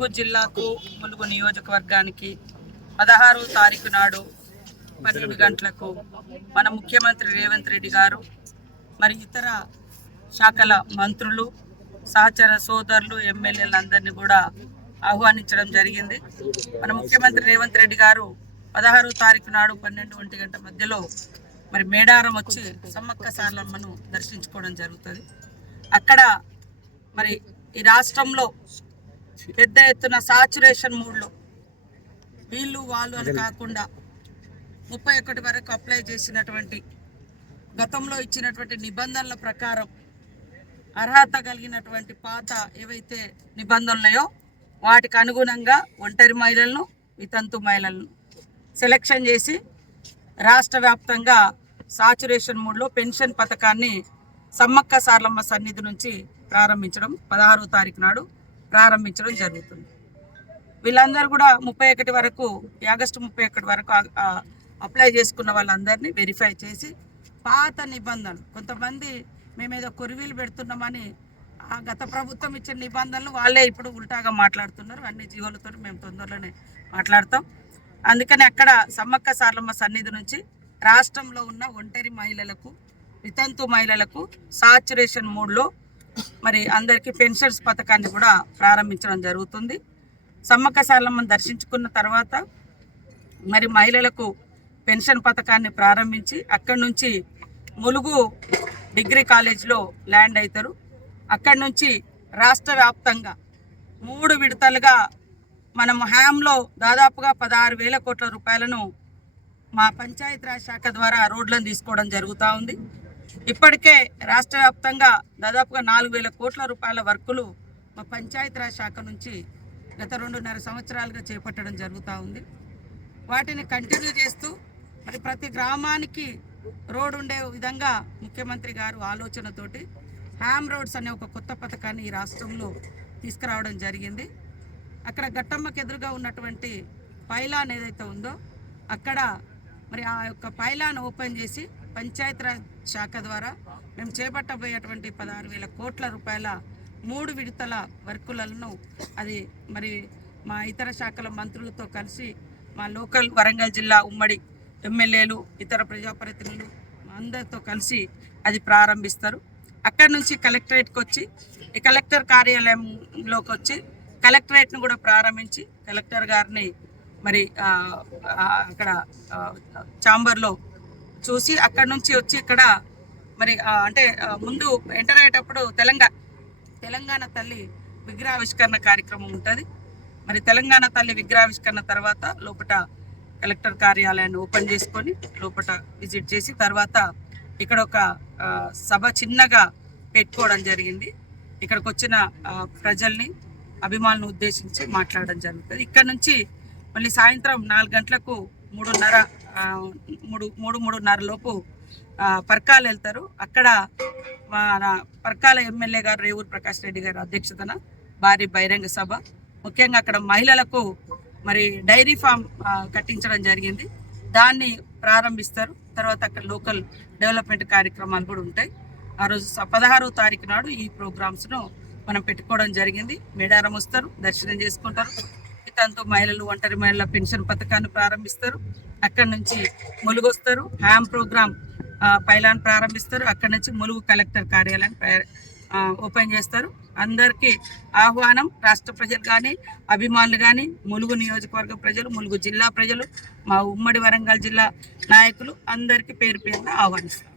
ములుగు జిల్లాకు ములుగు నియోజకవర్గానికి 16వ తారీఖు నాడు 12 గంటలకు మన ముఖ్యమంత్రి రేవంత్ రెడ్డి గారు మరి ఇతర శాఖల మంత్రులు సహచర సోదరులు ఎమ్మెల్యేలందరినీ కూడా ఆహ్వానించడం జరిగింది. మన ముఖ్యమంత్రి రేవంత్ రెడ్డి గారు 16వ తారీఖు నాడు 12 గంటల మధ్యలో మరి మేడారం వచ్చి సమ్మక్క సారలమ్మను దర్శించుకోవడం జరుగుతుంది. అక్కడ మరి ఈ రాష్ట్రంలో పెద్ద ఎత్తున సాచురేషన్ మూడ్లో వీళ్ళు వాళ్ళు అని కాకుండా 31 వరకు అప్లై చేసినటువంటి గతంలో ఇచ్చినటువంటి నిబంధనల ప్రకారం అర్హత కలిగినటువంటి పాత ఏవైతే నిబంధనలున్నాయో వాటికి అనుగుణంగా ఒంటరి మహిళలను వితంతు మహిళలను సెలెక్షన్ చేసి రాష్ట్ర వ్యాప్తంగా సాచురేషన్ మూడ్లో పెన్షన్ పథకాన్ని సమ్మక్క సారలమ్మ సన్నిధి నుంచి ప్రారంభించడం 16వ తారీఖు నాడు ప్రారంభించడం జరుగుతుంది. వీళ్ళందరూ కూడా 31 వరకు ఆగస్టు 31 వరకు అప్లై చేసుకున్న వాళ్ళందరినీ వెరిఫై చేసి పాత నిబంధనలు కొంతమంది మేమేదో కొరివీలు పెడుతున్నామని గత ప్రభుత్వం ఇచ్చిన నిబంధనలు వాళ్ళే ఇప్పుడు ఉల్టాగా మాట్లాడుతున్నారు. అన్ని జీవులతో మేము తొందరలోనే మాట్లాడతాం. అందుకని అక్కడ సమ్మక్క సారలమ్మ సన్నిధి నుంచి రాష్ట్రంలో ఉన్న ఒంటరి మహిళలకు వితంతు మహిళలకు సాచురేషన్ మూడ్లో మరి అందరికీ పెన్షన్స్ పథకాన్ని కూడా ప్రారంభించడం జరుగుతుంది. సమ్మక్క సారలమ్మను దర్శించుకున్న తర్వాత మరి మహిళలకు పెన్షన్ పథకాన్ని ప్రారంభించి అక్కడి నుంచి ములుగు డిగ్రీ కాలేజ్లో ల్యాండ్ అవుతారు. అక్కడి నుంచి రాష్ట్ర వ్యాప్తంగా 3 విడతలుగా మనం హ్యామ్లో దాదాపుగా 16,000 కోట్ల రూపాయలను మా పంచాయతీరాజ్ శాఖ ద్వారా రోడ్లను తీసుకోవడం జరుగుతూ ఉంది. ఇప్పటికే రాష్ట్ర వ్యాప్తంగా దాదాపుగా 4,000 కోట్ల రూపాయల వర్కులు మా పంచాయతీరాజ్ శాఖ నుంచి గత 2.5 సంవత్సరాలుగా చేపట్టడం జరుగుతూ ఉంది. వాటిని కంటిన్యూ చేస్తూ మరి ప్రతి గ్రామానికి రోడ్ ఉండే విధంగా ముఖ్యమంత్రి గారు ఆలోచనతోటి హ్యామ్ రోడ్స్ అనే ఒక కొత్త పథకాన్ని ఈ రాష్ట్రంలో తీసుకురావడం జరిగింది. అక్కడ గట్టమ్మకు ఎదురుగా ఉన్నటువంటి పైలాన్ ఏదైతే ఉందో అక్కడ మరి ఆ యొక్క పైలాన్ ఓపెన్ చేసి పంచాయతీరాజ్ శాఖ ద్వారా మేము చేపట్టబోయేటువంటి 16,000 కోట్ల రూపాయల 3 విడతల వర్కులను అది మరి మా ఇతర శాఖల మంత్రులతో కలిసి మా లోకల్ వరంగల్ జిల్లా ఉమ్మడి ఎమ్మెల్యేలు ఇతర ప్రజాప్రతినిధులు అందరితో కలిసి అది ప్రారంభిస్తారు. అక్కడి నుంచి కలెక్టరేట్కి వచ్చి ఈ కలెక్టర్ కార్యాలయంలోకి వచ్చి కలెక్టరేట్ను కూడా ప్రారంభించి కలెక్టర్ గారిని మరి అక్కడ ఛాంబర్లో చూసి అక్కడి నుంచి వచ్చి ఇక్కడ మరి అంటే ముందు ఎంటర్ అయ్యేటప్పుడు తెలంగాణ తల్లి విగ్రహావిష్కరణ కార్యక్రమం ఉంటుంది. మరి తెలంగాణ తల్లి విగ్రహావిష్కరణ తర్వాత లోపల కలెక్టర్ కార్యాలయాన్ని ఓపెన్ చేసుకొని లోపల విజిట్ చేసి తర్వాత ఇక్కడ ఒక సభ చిన్నగా పెట్టుకోవడం జరిగింది. ఇక్కడికి వచ్చిన ప్రజల్ని అభిమానులను ఉద్దేశించి మాట్లాడడం జరుగుతుంది. ఇక్కడ నుంచి మళ్ళీ సాయంత్రం 4 గంటలకు 3:30 లోపు పర్కాలు వెళ్తారు. అక్కడ మన పర్కాల ఎమ్మెల్యే గారు రేవూరు ప్రకాష్ రెడ్డి గారి అధ్యక్షతన భారీ బహిరంగ సభ, ముఖ్యంగా అక్కడ మహిళలకు మరి డైరీ ఫామ్ కట్టించడం జరిగింది. దాన్ని ప్రారంభిస్తారు. తర్వాత అక్కడ లోకల్ డెవలప్మెంట్ కార్యక్రమాలు కూడా ఉంటాయి. ఆ రోజు 16వ తారీఖు నాడు ఈ ప్రోగ్రామ్స్ను మనం పెట్టుకోవడం జరిగింది. మేడారం వస్తారు, దర్శనం చేసుకుంటారు. వితంతు మహిళలు ఒంటరి మహిళల పెన్షన్ పథకాన్ని ప్రారంభిస్తారు. అక్కడి నుంచి ములుగు వస్తారు, హ్యామ్ ప్రోగ్రామ్ పైలాన్ ప్రారంభిస్తారు. అక్కడి నుంచి ములుగు కలెక్టర్ కార్యాలయాన్ని ఓపెన్ చేస్తారు. అందరికీ ఆహ్వానం. రాష్ట్ర ప్రజలు కానీ అభిమానులు కానీ ములుగు నియోజకవర్గ ప్రజలు, ములుగు జిల్లా ప్రజలు, మా ఉమ్మడి వరంగల్ జిల్లా నాయకులు అందరికీ పేరు పేరున ఆహ్వానిస్తారు.